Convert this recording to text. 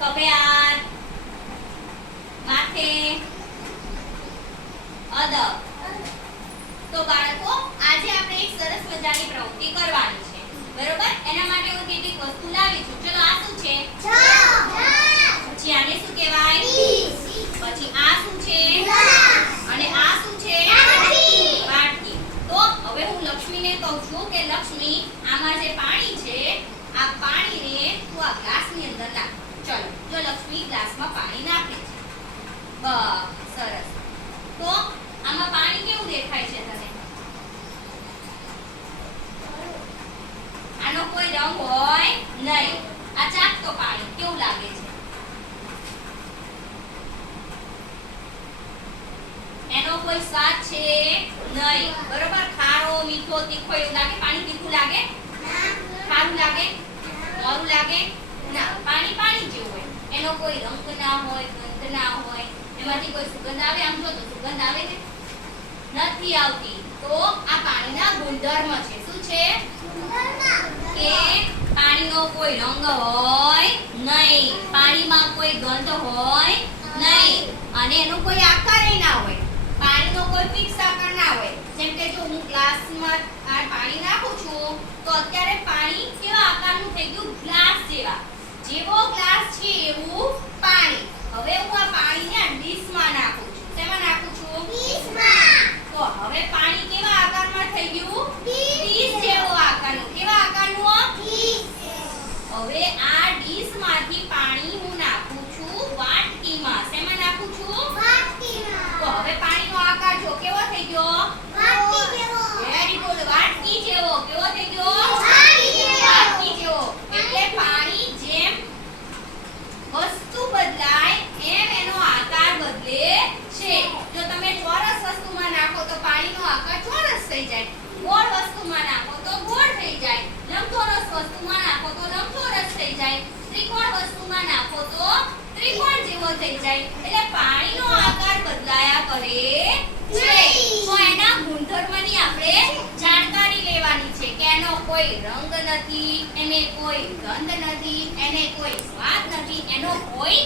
ખભે હાથ, માથે અદબ. તો બાળકો આજે આપણે એક સરસ મજાની પ્રવૃત્તિ કરવાની છે, બરોબર? એના માટે હું કેટલીક વસ્તુ લાવી છું. ચલો, આ શું છે? પછી આને શું કહેવાય? પછી આ શું છે? અને આ શું છે? વાટકી. તો હવે હું લક્ષ્મીને કહું છું કે લક્ષ્મી, આમાં જે પાણી છે, આ પાણીને તું આ ગ્લાસની અંદર નાખ. ચલો, જો લક્ષ્મી ગ્લાસમાં પાણી નાખે છે. બસ, સરસ. તો આમાં પાણી કેવું દેખાય છે તને? આનો કોઈ રંગ હોય નહીં. આ ચાકતો પાણી કેવું લાગે છે? એનો કોઈ સ્વાદ છે નહીં, બરોબર? ખારો, મીઠો, તીખો એવું લાગે? પાણી તીખું લાગે? ખારું લાગે? મોરું લાગે? ના, પાણી પાણી જેવું હોય. એનો કોઈ રંગ ના હોય, ગંધ ના હોય. એમાંથી કોઈ સુગંધ આવે? આમ જો તો સુગંધ આવે છે? નથી આવતી. તો આ પાણીના ગુણધર્મ છે. શું છે? કે પાણીનો કોઈ રંગ હોય નહીં, પાણીમાં કોઈ ગંધ હોય નહીં, અને એનો કોઈ આકાર ના હોય. પાણીનો કોઈ ફિક્સ આકાર ના હોય. જેમ કે જો હું ગ્લાસમાં આ પાણી નાખું છું, તો અત્યારે પાણી કેવા આકારનું થઈ ગયું? ગ્લાસ જેવા. જેવો ગ્લાસ છે એવું પાણી. હવે હું આ પાણીને આ ડીશમાં નાખું છું. શેમાં નાખું છું? ડીશમાં. તો હવે પાણી કેવા આકારમાં થઈ ગયું? ડીશ જેવો આકારનું. કેવા આકારનું? ડીશ. હવે આ ડીશમાંથી પાણી હું નાખું છું વાટકીમાં. શેમાં નાખું છું? વાટકીમાં. તો હવે પાણીનો આકાર જો કેવો થઈ ગયો? વાટકી જેવો. Very good. વાટકી જેવો. કેવો થઈ ગયો? વાટકી જેવો. એટલે પાણી જેમ વસ્તુ બદલાય એમ એનો આકાર બદલે છે. જો તમે ચોરસ વસ્તુમાં નાખો તો પાણીનો આકાર ચોરસ થઈ જાય. ગોળ વસ્તુમાં નાખો તો ગોળ થઈ જાય. લંબચોરસ વસ્તુમાં નાખો તો લંબચોરસ થઈ જાય. ત્રિકોણ વસ્તુમાં નાખો તો ત્રિકોણ જેવો થઈ જાય. એટલે પાણીનો આકાર બદલાયા કરે છે. તો એના ગુણધર્મની આપણે જાણકારી લેવાની છે કે એનો કોઈ રંગ નથી, એને કોઈ ગંધ નથી, એને કોઈ સ્વાદ નથી, એનો કોઈ